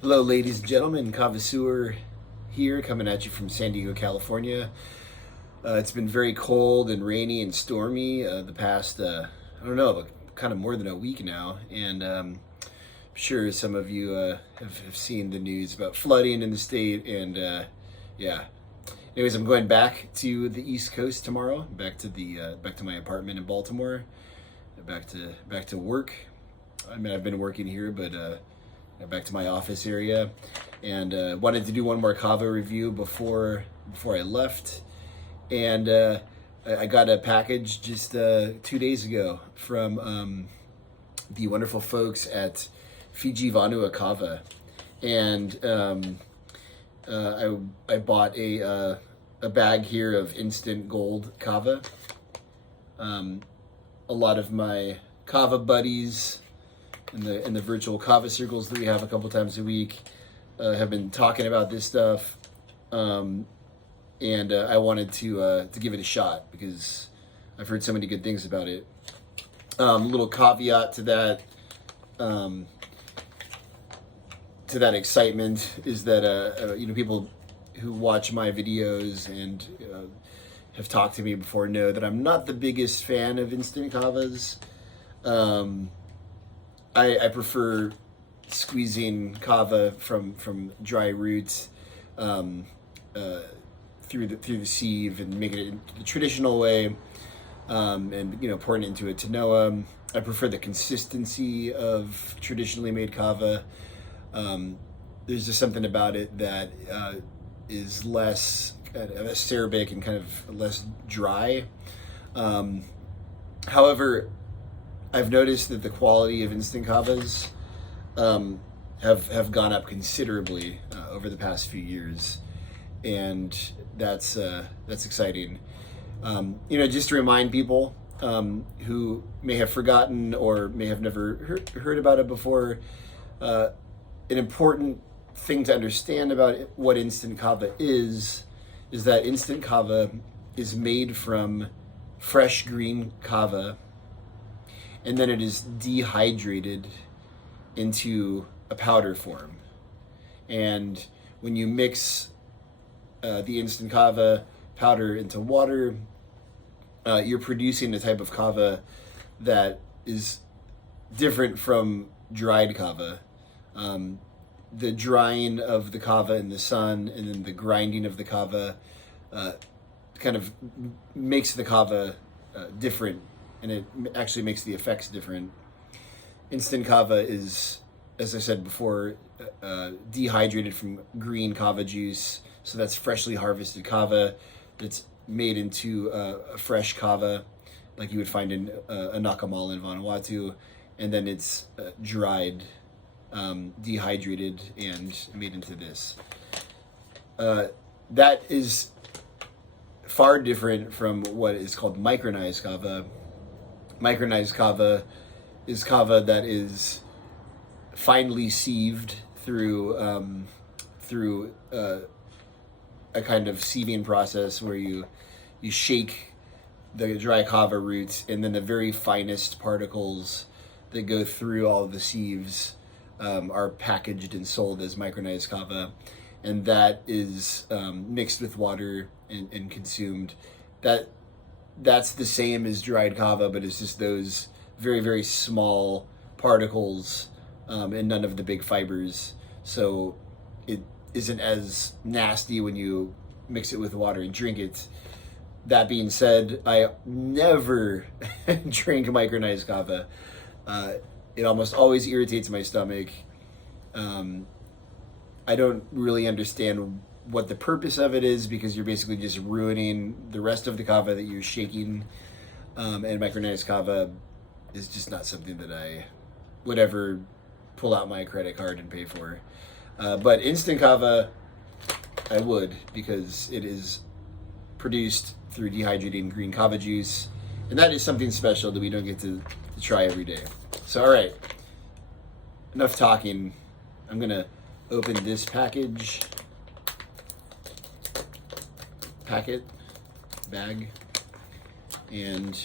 Hello, ladies and gentlemen. Kava here, coming at you from San Diego, California. It's been very cold and rainy and stormy the past, I don't know, kind of more than a week now. And I'm sure some of you have seen the news about flooding in the state. And yeah. Anyways, I'm going back to the East Coast tomorrow. Back to my apartment in Baltimore. Back to work. I mean, I've been working here, but back to my office area, and wanted to do one more Kava review before I left. And I got a package just 2 days ago from the wonderful folks at Fiji, Vanua Kava, and I bought a bag here of instant gold Kava. A lot of my Kava buddies in the virtual Kava circles that we have a couple times a week have been talking about this stuff, and I wanted to give it a shot because I've heard so many good things about it. Little caveat to that excitement is that people who watch my videos and have talked to me before know that I'm not the biggest fan of instant kavas. I prefer squeezing kava from dry roots through the sieve and making it the traditional way, and pouring it into a tanoa. I prefer the consistency of traditionally made kava. There's just something about it that is less kind of acerbic and kind of less dry. However, I've noticed that the quality of instant kavas have gone up considerably over the past few years, and that's exciting. Just to remind people who may have forgotten or may have never heard about it before, an important thing to understand about what instant kava is that instant kava is made from fresh green kava, and then it is dehydrated into a powder form. And when you mix the instant kava powder into water, you're producing a type of kava that is different from dried kava. The drying of the kava in the sun and then the grinding of the kava kind of makes the kava different, and it actually makes the effects different. Instant kava is, as I said before, dehydrated from green kava juice. So that's freshly harvested kava that's made into a fresh kava like you would find in a nakamal in Vanuatu, and then it's dried, dehydrated, and made into this. That is far different from what is called micronized kava. Micronized kava is kava that is finely sieved through a kind of sieving process where you shake the dry kava roots, and then the very finest particles that go through all of the sieves are packaged and sold as micronized kava, and that is mixed with water and consumed. That's the same as dried kava, but it's just those very, very small particles and none of the big fibers. So it isn't as nasty when you mix it with water and drink it. That being said, I never drink micronized kava. It almost always irritates my stomach. I don't really understand what the purpose of it is, because you're basically just ruining the rest of the kava that you're shaking. And micronized kava is just not something that I would ever pull out my credit card and pay for. But instant kava, I would, because it is produced through dehydrating green kava juice, and that is something special that we don't get to try every day. So, all right, enough talking. I'm gonna open this bag, and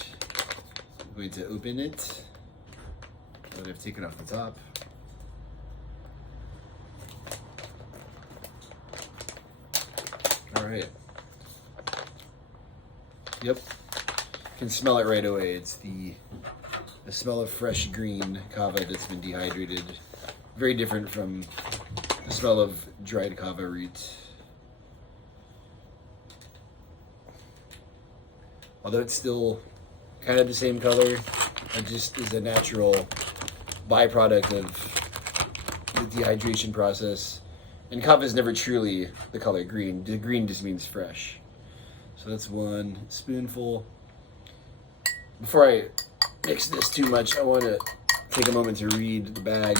I'm going to open it that I've taken off the top. right. Yep. Can smell it right away. It's the smell of fresh green kava that's been dehydrated. Very different from the smell of dried kava roots. Although it's still kind of the same color, it just is a natural byproduct of the dehydration process. And kava is never truly the color green. The green just means fresh. So that's 1 spoonful. Before I mix this too much, I want to take a moment to read the bag.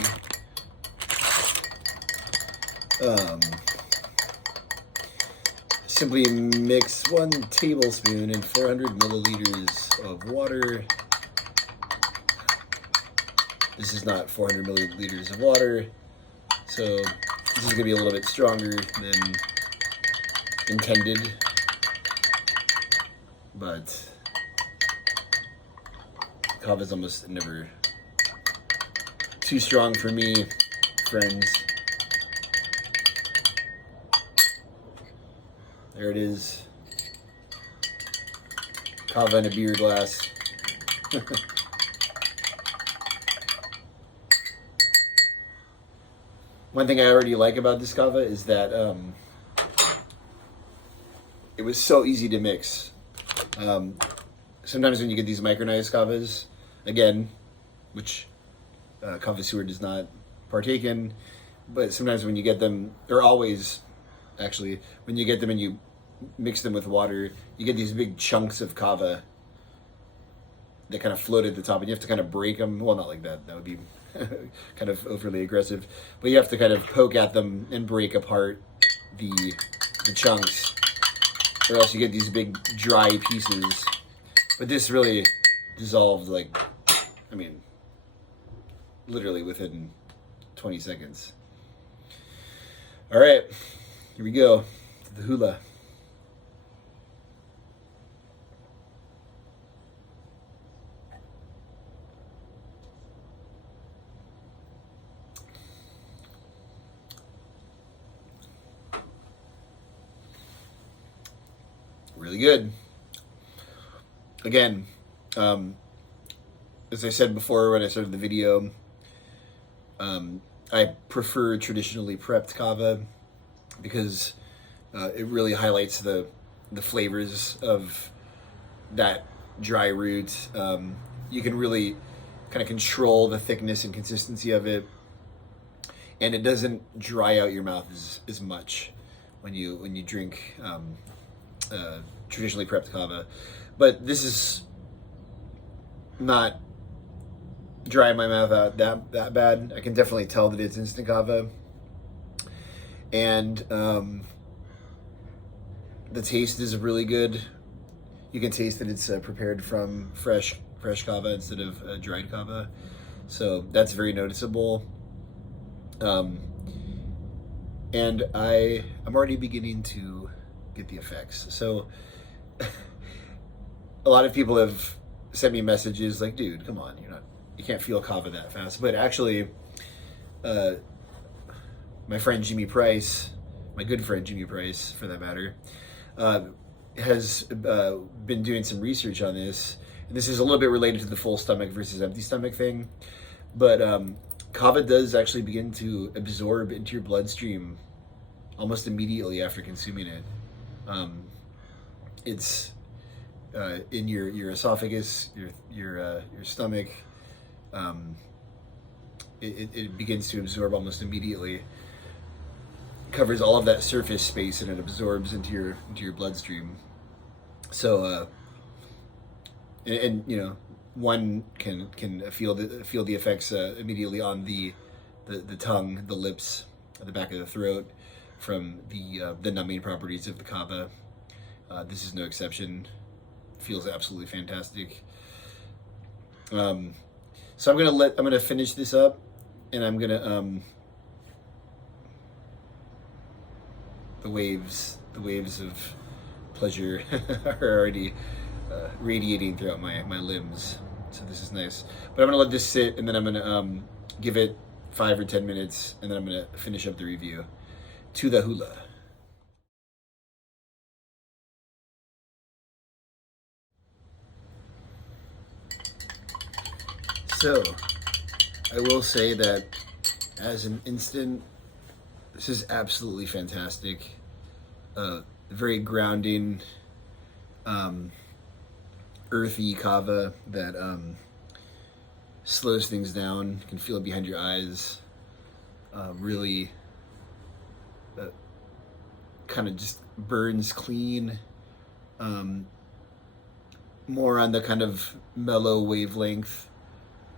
Simply mix 1 tablespoon in 400 milliliters of water. This is not 400 milliliters of water, so this is going to be a little bit stronger than intended, but kava is almost never too strong for me, friends. There it is. Kava in a beer glass. One thing I already like about this kava is that it was so easy to mix. Sometimes when you get these micronized kavas, again, which Kava Sewer does not partake in, but sometimes when you get them, or always, actually, when you get them and you mix them with water, you get these big chunks of kava that kind of float at the top, and you have to kind of break them. Well, not like that. That would be kind of overly aggressive. But you have to kind of poke at them and break apart the chunks, or else you get these big dry pieces. But this really dissolved, like, I mean, literally within 20 seconds. All right, here we go to the hula. Really good. Again, as I said before when I started the video, I prefer traditionally prepped kava because it really highlights the flavors of that dry root. You can really kind of control the thickness and consistency of it, and it doesn't dry out your mouth as much when you drink traditionally prepped kava. But this is not drying my mouth out that bad. I can definitely tell that it's instant kava, and the taste is really good. You can taste that it's prepared from fresh kava instead of dried kava, so that's very noticeable. And I'm already beginning to get the effects. So a lot of people have sent me messages like, dude, come on, you can't feel kava that fast. But actually, my friend Jimmy Price, my good friend Jimmy Price for that matter, has been doing some research on this. And this is a little bit related to the full stomach versus empty stomach thing. But kava does actually begin to absorb into your bloodstream almost immediately after consuming it. It's in your esophagus, your stomach. It begins to absorb almost immediately. Covers all of that surface space and it absorbs into your bloodstream. So and one can feel the effects immediately on the tongue, the lips, the back of the throat from the numbing properties of the kava. This is no exception. Feels absolutely fantastic. So I'm gonna finish this up, and I'm gonna the waves of pleasure are already radiating throughout my limbs. So this is nice. But I'm gonna let this sit, and then I'm gonna give it 5 or 10 minutes, and then I'm gonna finish up the review. To the hula. So, I will say that as an instant, this is absolutely fantastic. Very grounding, earthy kava that slows things down. You can feel it behind your eyes. Really kind of just burns clean. More on the kind of mellow wavelength,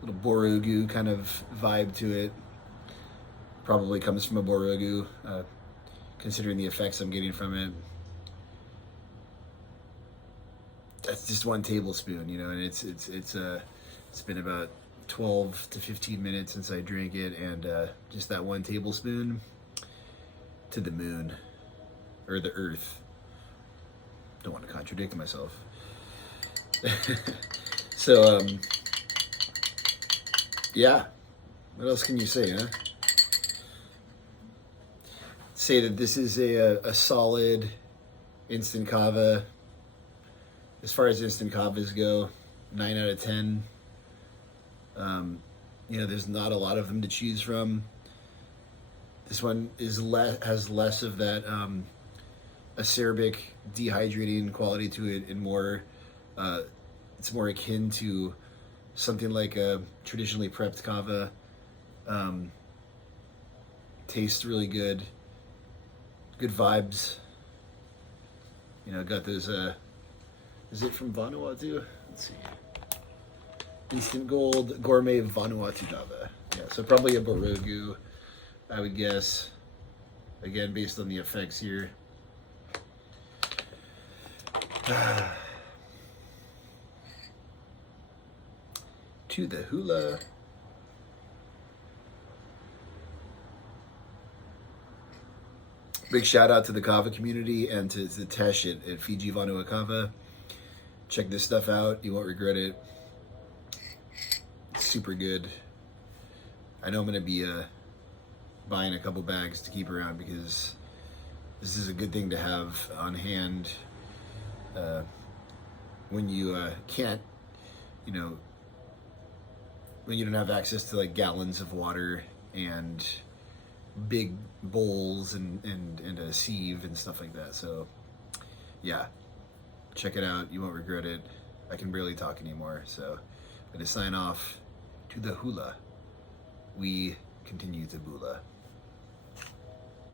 little Borogu kind of vibe to it. Probably comes from a Borogu, considering the effects I'm getting from it. That's just 1 tablespoon, you know, and it's been about 12 to 15 minutes since I drank it, and just that 1 tablespoon to the moon, or the earth. Don't want to contradict myself. So, yeah, what else can you say, huh? Say that this is a solid instant kava. As far as instant kavas go, 9 out of 10. You know, there's not a lot of them to choose from. This one is has less of that acerbic, dehydrating quality to it, and more. It's more akin to something like a traditionally prepped kava. Tastes really good. Good vibes. You know, got those. Is it from Vanuatu? Let's see. Instant Gold Gourmet Vanuatu Kava. Yeah, so probably a Borogu, I would guess. Again, based on the effects here. To the hula. Big shout out to the Kava community and to Tesh at Fiji Vanua Kava. Check this stuff out. You won't regret it. It's super good. I know I'm going to be buying a couple bags to keep around because this is a good thing to have on hand when you can't, you know, when you don't have access to like gallons of water and big bowls and a sieve and stuff like that. So yeah, check it out. You won't regret it. I can barely talk anymore, so I'm going to sign off. To the hula, we continue to bula.